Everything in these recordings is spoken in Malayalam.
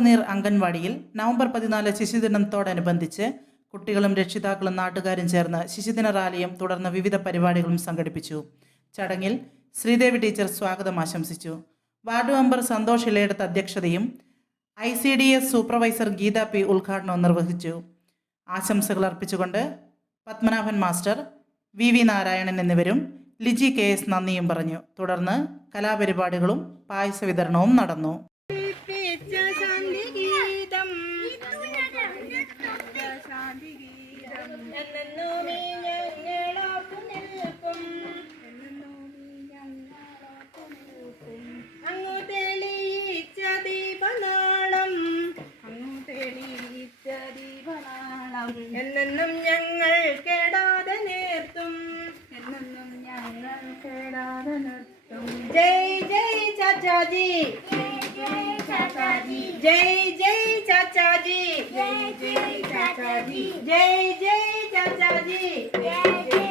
വാസുനീർ അംഗൻവാടിയിൽ നവംബർ പതിനാല് ശിശുദിനത്തോടനുബന്ധിച്ച് കുട്ടികളും രക്ഷിതാക്കളും നാട്ടുകാരും ചേർന്ന് ശിശുദിന റാലിയും തുടർന്ന് വിവിധ പരിപാടികളും സംഘടിപ്പിച്ചു. ചടങ്ങിൽ ശ്രീദേവി ടീച്ചർ സ്വാഗതം ആശംസിച്ചു. വാർഡ് മെമ്പർ സന്തോഷ് ഇളയെടുത്ത അധ്യക്ഷതയും I C D S supervisor Geetha P ഉദ്ഘാടനവും നിർവഹിച്ചു. ആശംസകൾ അർപ്പിച്ചുകൊണ്ട് Padmanabhan master V V Narayanan എന്നിവരും ലിജി കെ എസ് നന്ദിയും പറഞ്ഞു. തുടർന്ന് കലാപരിപാടികളും പായസ വിതരണവും നടന്നു. ഞങ്ങൾ കേടാതെ നേർത്തും എന്നെന്നും ഞങ്ങൾ കേടാതെ നിർത്തും ജയ് ജയ് ചാച്ചാജി ജയ് ജയ് ചാച്ചാജി ജയ് ജയ് ചാച്ചാജി ജയ് ജയ് ചാച്ചാജി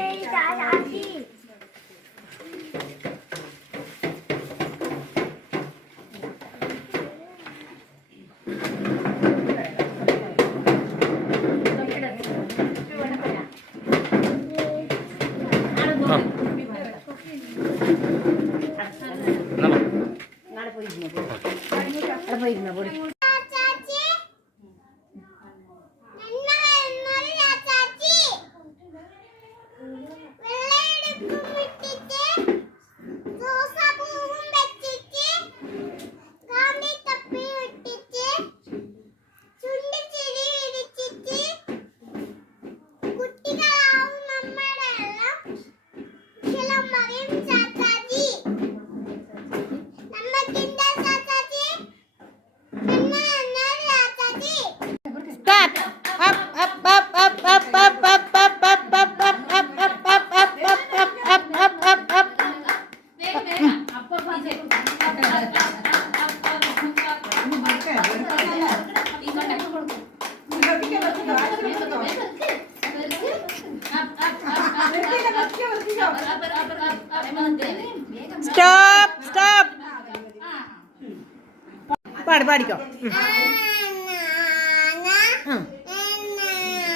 പാടി പാടിക്കോ.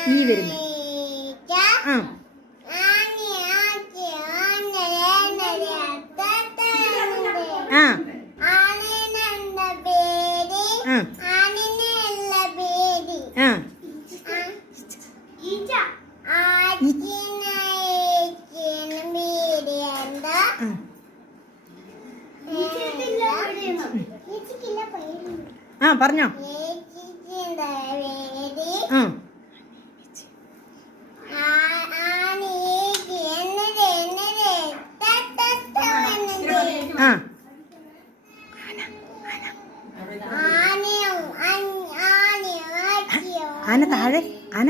ഈ വരുന്ന. ആ ആ ആനന്ദ പേര് ആ ആനന്ദ പേര് ആ ആ പറഞ്ഞോ. ആ. ആ. ആന താഴെ ആന.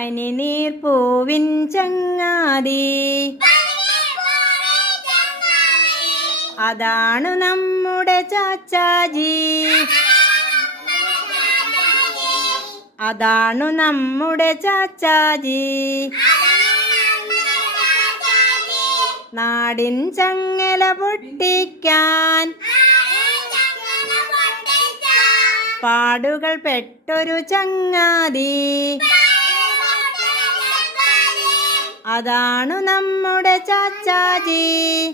പനിനീർ പൂവിൻ ചങ്ങാതി. അതാണ് നമ്മുടെ ചാച്ചാജി. അതാണു നമ്മുടെ ചാച്ചാജി. നാടിൻ ചങ്ങല പൊട്ടിക്കാൻ പാടുകൾ പെട്ടൊരു ചങ്ങാതി. അതാണു നമ്മുടെ ചാച്ചാജി.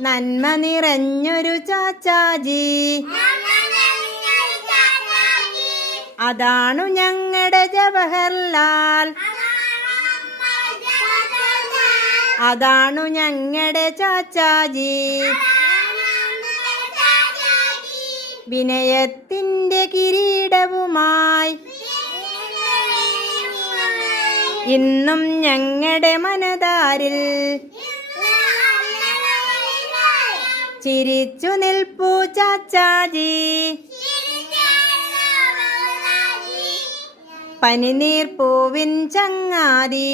നന്മ നിറഞ്ഞൊരു ചാച്ചാജി. അതാണു ഞങ്ങളുടെ ജവഹർലാൽ. അതാണു ഞങ്ങളുടെ ചാച്ചാജി. വിനയത്തിന്റെ കിരീടവുമായി ഇന്നും ഞങ്ങളുടെ മനതാരിൽ ചിരിച്ചു നിൽപ്പൂ ചാച്ചാജി. പനിനീർ പൂവിൻ ചങ്ങാതി.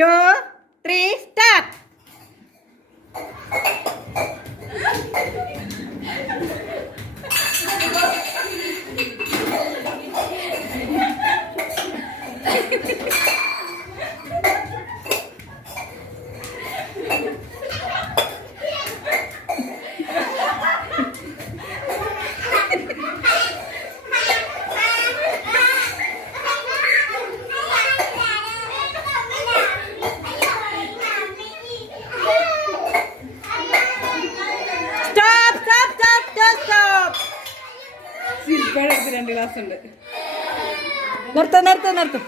two, three, start. Class ഉണ്ട് നിർത്ത നിർത്ത. നിർത്തും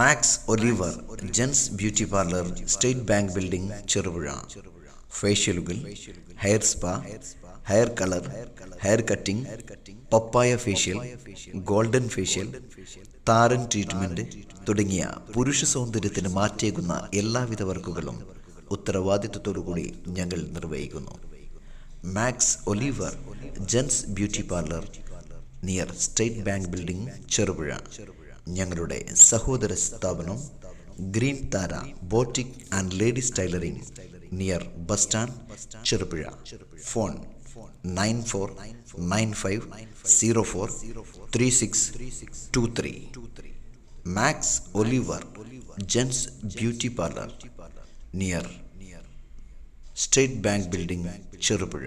Max Oliver gents beauty parlour State Bank building Cherupuzha ഫേഷ്യലുകൾ hair spa hair colour hair cutting papaya facial golden facial താരൻ ട്രീറ്റ്മെന്റ് തുടങ്ങിയ പുരുഷ സൗന്ദര്യത്തിന് മാറ്റേകുന്ന എല്ലാവിധ വർക്കുകളും ഉത്തരവാദിത്വത്തോടുകൂടി ഞങ്ങൾ നിർവഹിക്കുന്നു. Max Oliver gents beauty parlour near State Bank building Cherupuzha ഞങ്ങളുടെ സഹോദര സ്ഥാപനം green Thara boutique and ladies tailoring near bus stand Cherupuzha. Phone nine four nine five zero four three six two three. Max Oliver gents beauty parlour near State Bank building Cherupuzha.